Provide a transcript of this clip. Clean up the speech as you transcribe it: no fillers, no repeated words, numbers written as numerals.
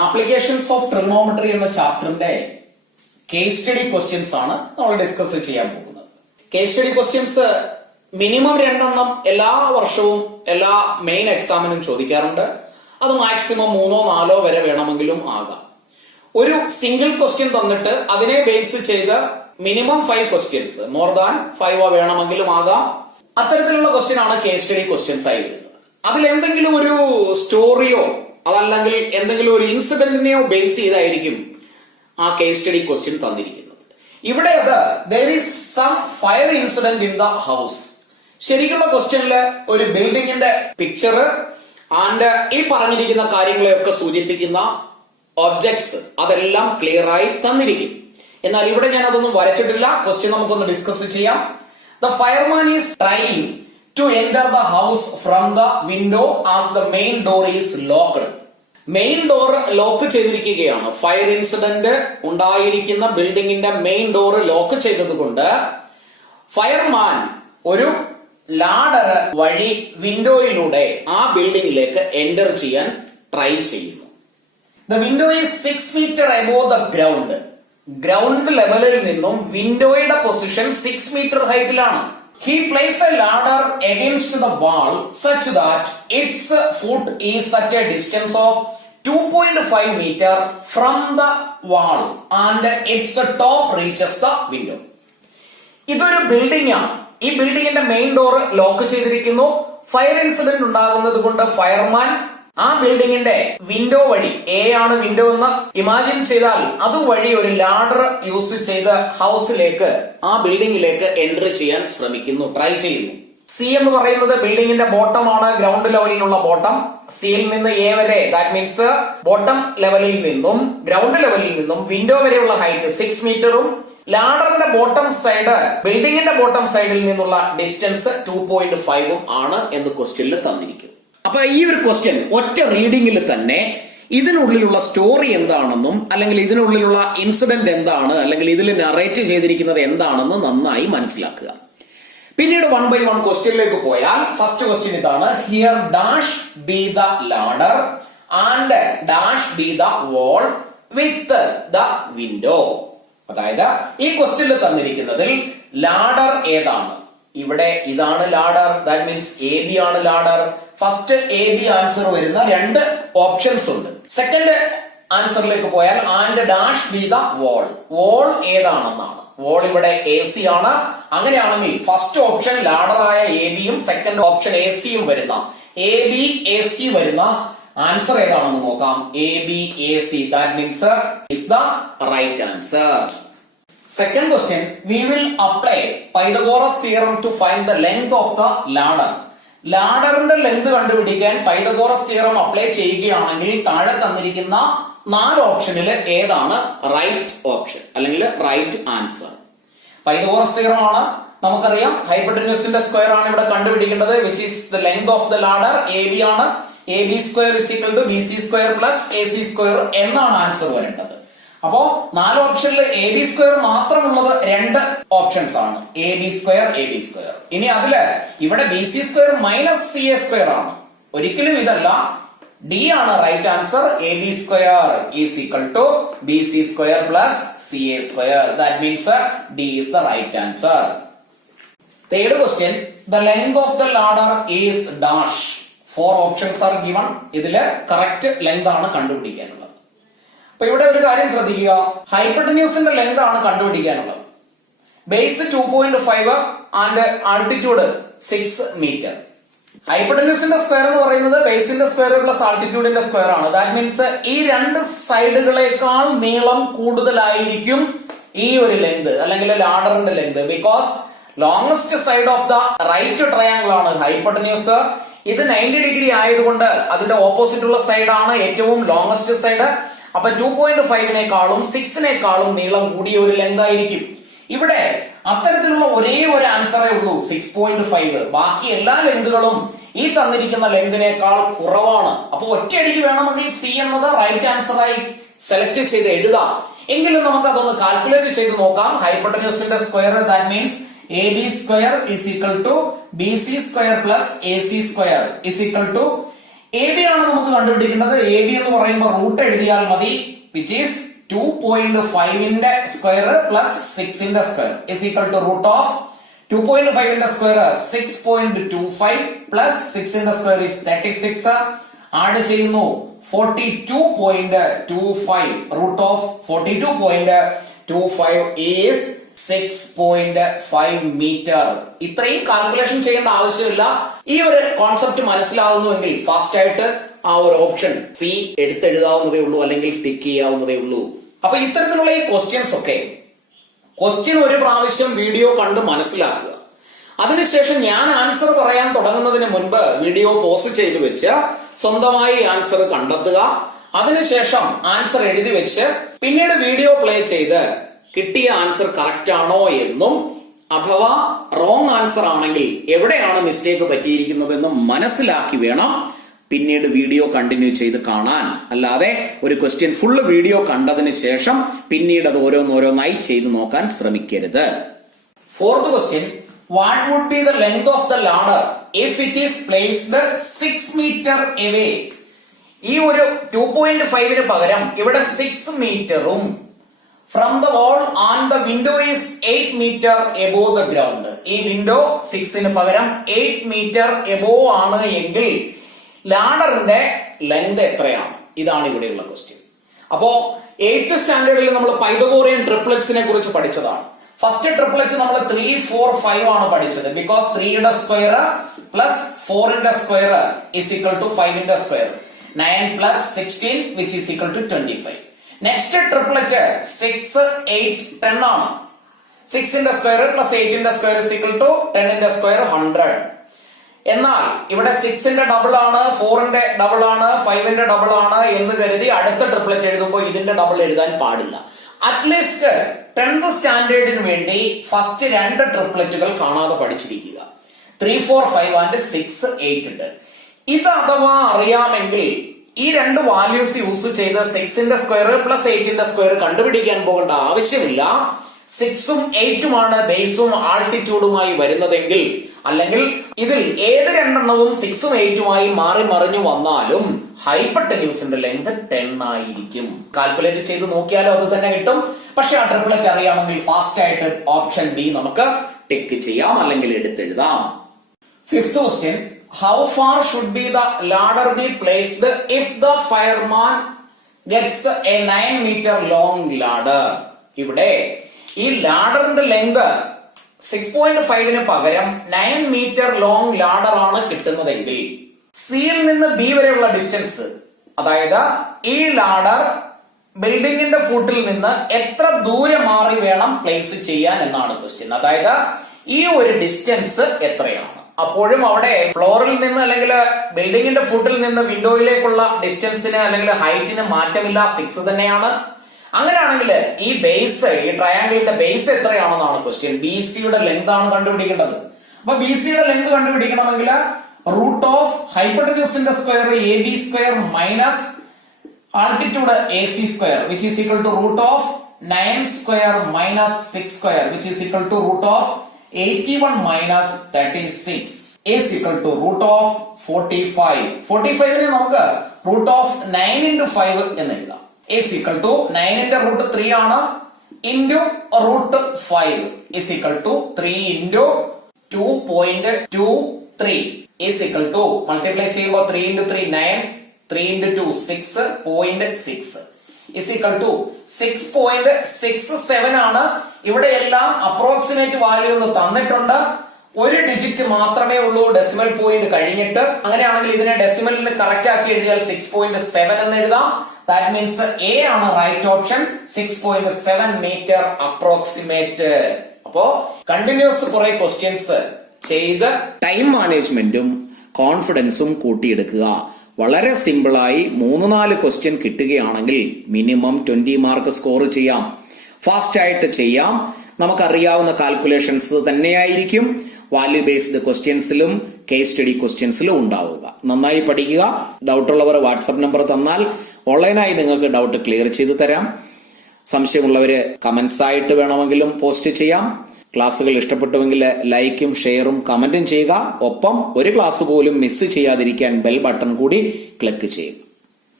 Applications of trigonometry എന്ന ചാപ്റ്ററിന്റെ case study questions ആണ് നമ്മൾ ഡിസ്കസ് ചെയ്യാൻ പോകുന്നത്. കേസ് സ്റ്റഡി ക്വസ്റ്റ്യൻസ് മിനിമം 2 എണ്ണം എല്ലാ വർഷവും എല്ലാ മെയിൻ എക്സാമിനും ചോദിക്കാറുണ്ട്. അത് മാക്സിമം 3 or 4 വരെ വേണമെങ്കിലും ആകാം. ഒരു സിംഗിൾ ക്വസ്റ്റ്യൻ തന്നിട്ട് അതിനെ ബേസ് ചെയ്ത് മിനിമം 5 ക്വസ്റ്റ്യൻസ്, മോർ ദാൻ 5 വേണമെങ്കിലും ആകാം. അത്തരത്തിലുള്ള ക്വസ്റ്റ്യൻ ആണ് കേസ് സ്റ്റഡി ക്വസ്റ്റ്യൻസ് ആയി വരുന്നത്. അതിൽ എന്തെങ്കിലും ഒരു സ്റ്റോറിയോ അതല്ലെങ്കിൽ എന്തെങ്കിലും ഒരു ഇൻസിഡന്റിനെയോ ബേസ് ചെയ്തായിരിക്കും ആ കേസ് സ്റ്റഡി ക്വസ്റ്റ്യൻ തന്നിരിക്കുന്നത്. ഇവിടെ there is some fire incident in the house. ശരിക്കുള്ള ക്വസ്റ്റ്യനില് ഒരു ബിൽഡിങ്ങിന്റെ പിക്ചർ ആൻഡ് ഈ പറഞ്ഞിരിക്കുന്ന കാര്യങ്ങളെയൊക്കെ സൂചിപ്പിക്കുന്ന ഒബ്ജക്ട്സ് അതെല്ലാം ക്ലിയർ ആയി തന്നിരിക്കും. എന്നാൽ ഇവിടെ ഞാൻ അതൊന്നും വരച്ചിട്ടില്ല. ക്വസ്റ്റ്യൻ നമുക്കൊന്ന് ഡിസ്കസ് ചെയ്യാം. The fireman is trying to enter the house from the window as the main door is locked. Main door lock ചെയ്തിരിക്കുകയാണ്. ഫയർ ഇൻസിഡന്റ് ഉണ്ടായിരിക്കുന്ന ബിൽഡിങ്ങിന്റെ മെയിൻ ഡോർ ലോക്ക് ചെയ്തതുകൊണ്ട് ഫയർമാൻ ഒരു ലാഡർ വഴി വിൻഡോയിലൂടെ ആ ബിൽഡിംഗിലേക്ക് എൻ്റർ ചെയ്യാൻ ട്രൈ ചെയ്യുന്നു. The window is 6 meter above the ground. Ground ലെവലിൽ നിന്നും വിൻഡോയുടെ പൊസിഷൻ 6 meter ഹൈറ്റിലാണ്. He placed a ladder against the wall such that its foot is at a distance of 2.5 meter from the wall and its top reaches the window. ഇതൊരു building ആണ്. ഈ ബിൽഡിംഗിന്റെ main door lock ചെയ്തിരിക്കുന്നു. Fire incident ഉണ്ടാകുന്നത് കൊണ്ട് fireman ആ ബിൽഡിംഗിന്റെ window വഴി, A ആണ് window എന്ന് ഇമാജിൻ ചെയ്താൽ അതുവഴി ഒരു ലാഡർ യൂസ് ചെയ്ത് ഹൗസിലേക്ക്, ആ ബിൽഡിംഗിലേക്ക് എൻട്രി ചെയ്യാൻ ശ്രമിക്കുന്നു, ട്രൈ ചെയ്യുന്നു. സി എന്ന് പറയുന്നത് ബിൽഡിംഗിന്റെ ബോട്ടം ആണ്, ഗ്രൗണ്ട് ലെവലിലുള്ള ബോട്ടം. സിയിൽ നിന്ന് എ വരെ, ദാറ്റ് മീൻസ് ബോട്ടം ലെവലിൽ നിന്നും ഗ്രൗണ്ട് ലെവലിൽ നിന്നും വിൻഡോ വരെയുള്ള ഹൈറ്റ് 6 meterഉം ലാഡറിന്റെ ബോട്ടം സൈഡ്, ബിൽഡിംഗിന്റെ ബോട്ടം സൈഡിൽ നിന്നുള്ള ഡിസ്റ്റൻസ് 2.5 ആണ് എന്ന് ക്വസ്റ്റ്യനിൽ തന്നിരിക്കും. അപ്പൊ ഈ ഒരു ക്വസ്റ്റ്യൻ ഒറ്റ റീഡിംഗിൽ തന്നെ ഇതിനുള്ളിലുള്ള സ്റ്റോറി എന്താണെന്നും അല്ലെങ്കിൽ ഇതിനുള്ളിലുള്ള ഇൻസിഡന്റ് എന്താണ് അല്ലെങ്കിൽ ഇതിൽ നറേറ്റ് ചെയ്തിരിക്കുന്നത് എന്താണെന്ന് നന്നായി മനസ്സിലാക്കുക. പിന്നീട് 1 by 1 ക്വസ്റ്റ്യനിലേക്ക് പോയാൽ ഫസ്റ്റ് ക്വസ്റ്റ്യൻ ഇതാണ്: here dash be the ladder and dash be the wall with the window. അതായത് ഈ ക്വസ്റ്റ്യനിൽ തന്നിരിക്കുന്നതിൽ ലാഡർ ഏതാണ്? ഇവിടെ ഇതാണ് ladder, that means A B ആണ് ladder. First A B answer വരുന്ന 2 ഓപ്ഷൻസ് ഉണ്ട്. സെക്കൻഡ് ആൻസറിലേക്ക് പോയാൽ and dash be the wall, wall ഏതാണെന്നാണ്. വാൾ ഇവിടെ എ സി ആണ്. അങ്ങനെയാണെങ്കിൽ ഫസ്റ്റ് ഓപ്ഷൻ ലാഡറായ എ ബിയും സെക്കൻഡ് ഓപ്ഷൻ എ സിയും വരുന്ന, എ ബി എ സി വരുന്ന ആൻസർ ഏതാണെന്ന് നോക്കാം. A B A C, that means is the right answer. Second question, we will apply Pythagoras theorem to find the length of the ladder. ലാഡറിന്റെ length കണ്ടുപിടിക്കാൻ Pythagoras theorem apply ചെയ്യുകയാണെങ്കിൽ താഴെ തന്നിരിക്കുന്ന 4 ഓപ്ഷനിൽ ഏതാണ് റൈറ്റ് ഓപ്ഷൻ അല്ലെങ്കിൽ റൈറ്റ് ആൻസർ? പൈതഗോറസ് തിയറം ആണ്, നമുക്കറിയാം. ഹൈപ്പോട്ടന്യൂസിന്റെ സ്ക്വയർ ആണ് ഇവിടെ കണ്ടുപിടിക്കേണ്ടത്, which is the length of the ladder. A B ആണ്. A B square is equal to B C square plus A C square എന്നാണ് ആൻസർ വരേണ്ടത്. അപ്പോ 4 ഓപ്ഷനിൽ എ ബി സ്ക്വയർ മാത്രമുള്ളത് 2 ഓപ്ഷൻസ് ആണ്, A B square, A B square. ഇനി അതില് ഇവിടെ B C square minus C A square ആണ്. ഒരിക്കലും ഇതല്ല, ഡി ആണ് right answer. A B square is equal to B C square plus C A square, that means D is the right answer. Third question, the length of the ladder is dash. 4 options are given. ഇതില് correct length ആണ് കണ്ടുപിടിക്കാനുള്ളത്. അപ്പൊ ഇവിടെ ഒരു കാര്യം ശ്രദ്ധിക്കുക, ഹൈപ്പോട്ടന്യൂസിന്റെ length ആണ് കണ്ടുപിടിക്കാനുള്ളത്. Base 2.5 and altitude 6 meter. ഹൈപ്പോട്ടന്യൂസിന്റെ സ്ക്വയർ എന്ന് പറയുന്നത് ബേസിന്റെ സ്ക്വയർ പ്ലസ് ആൾട്ടിറ്റ്യൂഡിന്റെ സ്ക്വയർ ആണ്. ദാറ്റ് മീൻസ് ഈ 2 സൈഡുകളേക്കാൾ നീളം കൂടുതലായിരിക്കും ഈ ഒരു ലെങ്ത് അല്ലെങ്കിൽ ലാഡറിന്റെ length. Because longest side of the right triangle ആണ് ഹൈപ്പോട്ടന്യൂസ്. ഇത് 90 ഡിഗ്രി ആയതുകൊണ്ട് അതിന്റെ ഓപ്പോസിറ്റ് ഉള്ള സൈഡാണ് ഏറ്റവും ലോങ്സ്റ്റ് സൈഡ്. അപ്പൊ 2.5നേക്കാളും 6നേക്കാളും നീളം കൂടിയ ഒരു ലെങ്ത് ആയിരിക്കും. ഇവിടെ അത്തരത്തിലുള്ള ഒരേ ഒരു ആൻസറേ ഉള്ളൂ, 6.5. ബാക്കി എല്ലാ ലെങ്തുകളും ഈ തന്നിരിക്കുന്ന ലെങ്തിനേക്കാൾ കുറവാണ്. അപ്പൊ ഒറ്റയടിക്ക് വേണമെങ്കിൽ സി എന്നത് റൈറ്റ് ആൻസറായി സെലക്ട് ചെയ്ത് എഴുതാം. എങ്കിലും നമുക്ക് അതൊന്ന് കാൽക്കുലേറ്റ് ചെയ്ത് നോക്കാം. ഹൈപ്പോട്ടന്യൂസിന്റെ square, that means A B square is equal to B C square plus A C square is equal to A B ആണ് നമുക്ക് കണ്ടുപിടിക്കേണ്ടത്. എ ബി എന്ന് പറയുമ്പോൾ റൂട്ട് എഴുതിയാൽ മതി, which is 2.5 square plus 6 square is equal to root of 2.5 square 6.25 plus 6 square is 36. Add ചെയ്യുന്നു 42.25. Root of 42.25 is 6.5 metre. ഇത്രയും calculation ചെയ്യേണ്ട ആവശ്യമില്ല. ഈ ഒരു കോൺസെപ്റ്റ് മനസ്സിലാവുന്നുവെങ്കിൽ ഫാസ്റ്റ് ആയിട്ട് ആ ഒരു ഓപ്ഷൻ സി എടുത്തെഴുതാവുന്നതേ ഉള്ളൂ, അല്ലെങ്കിൽ ടിക്ക് ചെയ്യാവുന്നതേ ഉള്ളൂ. അപ്പൊ ഇത്തരത്തിലുള്ള ഈ ക്വസ്റ്റ്യൻസ് ഒക്കെ ക്വസ്റ്റ്യൻ ഒരു പ്രാവശ്യം വീഡിയോ കണ്ട് മനസ്സിലാക്കുക. അതിനുശേഷം ഞാൻ ആൻസർ പറയാൻ തുടങ്ങുന്നതിന് മുൻപ് വീഡിയോ പോസ് ചെയ്തു വെച്ച് സ്വന്തമായി ആൻസർ കണ്ടെത്തുക. അതിനുശേഷം ആൻസർ എഴുതി വെച്ച് പിന്നീട് വീഡിയോ പ്ലേ ചെയ്ത് കിട്ടിയ ആൻസർ കറക്റ്റ് ആണോ എന്നും, അഥവാ റോങ് ആൻസർ ആണെങ്കിൽ എവിടെയാണ് മിസ്റ്റേക്ക് പറ്റിയിരിക്കുന്നതെന്നും മനസ്സിലാക്കി വേണം പിന്നീട് വീഡിയോ കണ്ടിന്യൂ ചെയ്ത് കാണാൻ. അല്ലാതെ ഒരു ക്വസ്റ്റ്യൻ ഫുള്ള് വീഡിയോ കണ്ടതിന് ശേഷം പിന്നീട് അത് ഓരോന്നോരോന്നായി ചെയ്തു നോക്കാൻ ശ്രമിക്കരുത്. Fourth question, what would be the length of the ladder if it is placed 6 metre away? ഈ ഒരു 2.5 പകരം ഇവിടെ 6 മീറ്ററും from the wall on the window is 8 metre above the ground. ഈ വിൻഡോ 6 പകരം 8 മീറ്റർ എബോവ് ആണ് എങ്കിൽ ലാഡറിന്റെ ലെങ്ത് എത്രയാണ്? ഇതാണ് ഇവിടെയുള്ള ക്വസ്റ്റ്യൻ. അപ്പോ 8th സ്റ്റാൻഡേർഡിൽ നമ്മൾ പൈതഗോറിയൻ ട്രിപ്ലറ്റ്സിനെ കുറിച്ച് പഠിച്ചതാണ്. ഫസ്റ്റ് ട്രിപ്ലറ്റ് നമ്മൾ 3, 4, 5 ആണ് പഠിച്ചത്. Because 3 square plus 4 square is equal to 5 square. 9 plus 16 which is equal to 25. Next triplet 6, 8, 10 ആണ്. 6 square plus 8 square is equal to 10 square 100. എന്നാൽ ഇവിടെ 6 ഡബിൾ ആണ്, 4 ഡബിൾ ആണ്, 5 ഡബിൾ ആണ് എന്ന് കരുതി അടുത്ത ട്രിപ്ലറ്റ് എഴുതുമ്പോൾ ഇതിന്റെ ഡബിൾ എഴുതാൻ പാടില്ല. അറ്റ്ലീസ്റ്റ് 10th സ്റ്റാൻഡേർഡിന് വേണ്ടി ഫസ്റ്റ് 2 ട്രിപ്ലറ്റുകൾ കാണാതെ പഠിച്ചിരിക്കുക. 3, 4, 5 ആൻഡ് 6, 8. ഇത് അഥവാ അറിയാമെങ്കിൽ ഈ 2 വാല്യൂസ് യൂസ് ചെയ്ത് 6 സ്ക്വയർ പ്ലസ് 8 സ്ക്വയർ കണ്ടുപിടിക്കാൻ പോകേണ്ട ആവശ്യമില്ല. 6ഉം 8ഉമാണ് ബേസും ആൾട്ടിറ്റ്യൂഡുമായി വരുന്നതെങ്കിൽ, അല്ലെങ്കിൽ ഇതിൽ ഏത് 2 6ഉം 8ഉമായി മാറി മറിഞ്ഞു വന്നാലും ഹൈപ്പട്ടന്യൂസിന്റെ ലെങ്ത് 10 ആയിരിക്കും. കാൽക്കുലേറ്റ് ചെയ്ത് നോക്കിയാലും അത് തന്നെ കിട്ടും. പക്ഷെ ആ ട്രിപ്ലറ്റ് അറിയാമെങ്കിൽ ഫാസ്റ്റ് ആയിട്ട് ഓപ്ഷൻ ബി നമുക്ക് ടിക്ക് ചെയ്യാം, അല്ലെങ്കിൽ എടുത്തെഴുതാം. 5th question, how far should be the ladder be placed if the fireman gets a 9 metre long ladder? ഇവിടെ ഈ ലാഡറിന്റെ ലെങ്ത് 6.5 പകരം 9 മീറ്റർ ലോങ് ലാഡർ ആണ് കിട്ടുന്നതെങ്കിൽ സിയിൽ നിന്ന് ബി വരെയുള്ള ഡിസ്റ്റൻസ്, അതായത് ഈ ലാഡർ ബിൽഡിംഗിന്റെ ഫുട്ടിൽ നിന്ന് എത്ര ദൂരം മാറി വേണം പ്ലേസ് ചെയ്യാൻ എന്നാണ് ക്വസ്റ്റ്യൻ. അതായത് ഈ ഒരു ഡിസ്റ്റൻസ് എത്രയാണ്? അപ്പോഴും അവിടെ ഫ്ലോറിൽ നിന്ന് അല്ലെങ്കിൽ ബിൽഡിംഗിന്റെ ഫുട്ടിൽ നിന്ന് വിൻഡോയിലേക്കുള്ള ഡിസ്റ്റൻസിന് അല്ലെങ്കിൽ ഹൈറ്റിന് മാറ്റമില്ല, 6 തന്നെയാണ്. അങ്ങനെയാണെങ്കിൽ ഈ ബേസ്, ഈ ട്രയാങ്കിളിന്റെ ബേസ് എത്രയാണെന്നാണ് ക്വസ്റ്റ്യൻ. ബി സിയുടെ ലെങ്ത് ആണ് കണ്ടുപിടിക്കേണ്ടത്. അപ്പൊ ബി സിയുടെ ലെങ്ത് കണ്ടുപിടിക്കണമെങ്കിൽ റൂട്ട് ഓഫ് ഹൈപ്പട്ടന്യൂസിന്റെ square A B square minus altitude A C square which is equal to root of 9 square minus 6 square which is equal to root of 81 minus 36 is equal to root of 45. 45നെ നമുക്ക് root of 9 into 5 എന്ന് എഴുതാം. is equal to 9ന്റെ root 3 ആണ് into root 5 is equal to 3 into 2.23 is equal to multiply ചെയ്യുമ്പോൾ 3 into 3 9, 3 into 2 6.6 is equal to 6.67 ആണ്. ഇവിടെ എല്ലാം approximate value എന്ന് തന്നിട്ടുണ്ട്. ഒരു ഡിജിറ്റ് മാത്രമേ ഉള്ളൂ ഡെസിമൽ പോയിന്റ് കഴിഞ്ഞിട്ട്. അങ്ങനെയാണെങ്കിൽ ഇതിനെ ഡെസിമലിന് കറക്റ്റ് ആക്കി എഴുതിയാൽ 6.7 എന്ന് എഴുതാം. That means A ആണ് റൈറ്റ് ഓപ്ഷൻ. 6.7 metre approximate. അപ്പോ കണ്ടിന്യൂസ് കുറെ ക്വസ്റ്റ്യൻസ് ചെയ്ത് ടൈം മാനേജ്മെന്റും കോൺഫിഡൻസും കൂട്ടിയെടുക്കുക. വളരെ സിമ്പിളായി 3-4 ക്വസ്റ്റ്യൻ കിട്ടുകയാണെങ്കിൽ മിനിമം 20 മാർക്ക് സ്കോർ ചെയ്യാം. ഫാസ്റ്റ് ആയിട്ട് ചെയ്യാം. നമുക്കറിയാവുന്ന കാൽക്കുലേഷൻസ് തന്നെയായിരിക്കും വാല്യൂ ബേസ്ഡ് ക്വസ്റ്റ്യൻസിലും കേസ് സ്റ്റഡി ക്വസ്റ്റ്യൻസിലും ഉണ്ടാവുക. നന്നായി പഠിക്കുക. ഡൗട്ടുള്ളവർ വാട്സപ്പ് നമ്പർ തന്നാൽ ഓൺലൈനായി നിങ്ങൾക്ക് ഡൗട്ട് ക്ലിയർ ചെയ്തു തരാം. സംശയമുള്ളവര് കമന്റ്സ് ആയിട്ട് വേണമെങ്കിലും പോസ്റ്റ് ചെയ്യാം. ക്ലാസ്സുകൾ ഇഷ്ടപ്പെട്ടുവെങ്കിൽ ലൈക്കും ഷെയറും കമന്റും ചെയ്യുക. ഒപ്പം ഒരു ക്ലാസ് പോലും മിസ് ചെയ്യാതിരിക്കാൻ ബെൽ ബട്ടൺ കൂടി ക്ലിക്ക് ചെയ്യുക.